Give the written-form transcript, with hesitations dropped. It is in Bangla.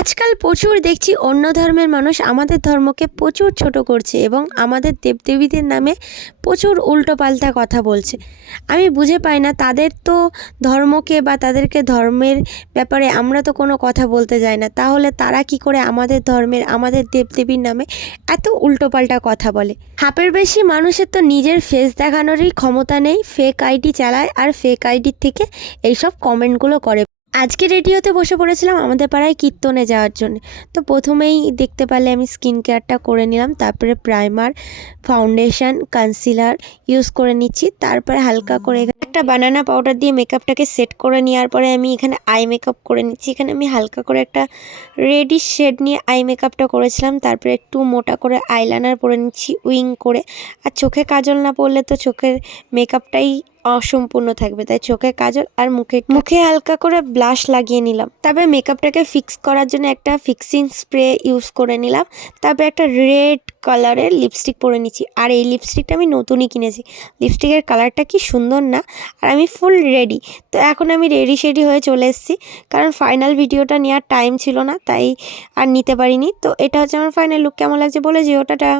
আজকাল প্রচুর দেখছি অন্য ধর্মের মানুষ আমাদের ধর্মকে প্রচুর ছোট করছে এবং আমাদের দেবদেবীদের নামে প্রচুর উল্টোপাল্টা কথা বলছে। আমি বুঝে পাই না, তাদের তো ধর্মকে বা তাদেরকে ধর্মের ব্যাপারে আমরা তো কোনো কথা বলতে যাই না, তাহলে তারা কি করে আমাদের ধর্মের আমাদের দেবদেবীর নামে এত উল্টোপাল্টা কথা বলে? হাফের বেশি মানুষের তো নিজের ফেস দেখানোরই ক্ষমতা নেই, ফেক আইডি চালায় আর ফেক আইডির থেকে এইসব কমেন্টগুলো করে। আজকে রেডিওতে বসে পড়েছিলাম আমাদের পাড়ায় কীর্তনে যাওয়ার জন্য। তো প্রথমেই দেখতে পেলে আমি স্কিন কেয়ারটা করে নিলাম, তারপরে প্রাইমার, ফাউন্ডেশন, কনসিলার ইউজ করে নিচ্ছি। তারপরে হালকা করে একটা বানানা পাউডার দিয়ে মেকআপটাকে সেট করে নেওয়ার পরে আমি এখানে আই মেকআপ করে নিচ্ছি। এখানে আমি হালকা করে একটা রেডিশ শেড নিয়ে আই মেকআপটা করেছিলাম। তারপরে একটু মোটা করে আইলাইনার পরে নিচ্ছি উইং করে। আর চোখে কাজল না পরলে তো চোখের মেকআপটাই অসম্পূর্ণ থাকবে, তাই চোখে কাজল আর মুখে হালকা করে ব্লাশ লাগিয়ে নিলাম। তারপরে মেকআপটাকে ফিক্স করার জন্য একটা ফিক্সিং স্প্রে ইউজ করে নিলাম। তারপরে একটা রেড কালারের লিপস্টিক পরে নিচ্ছি। আর এই লিপস্টিকটা আমি নতুনই কিনেছি, লিপস্টিকের কালারটা কি সুন্দর না। আর আমি ফুল রেডি। তো এখন আমি রেডি শেডি হয়ে চলে এসেছি, কারণ ফাইনাল ভিডিওটা নেওয়ার টাইম ছিল না, তাই আর নিতে পারিনি। তো এটা হচ্ছে আমার ফাইনাল লুক। কেমন লাগছে বলে যে ওটা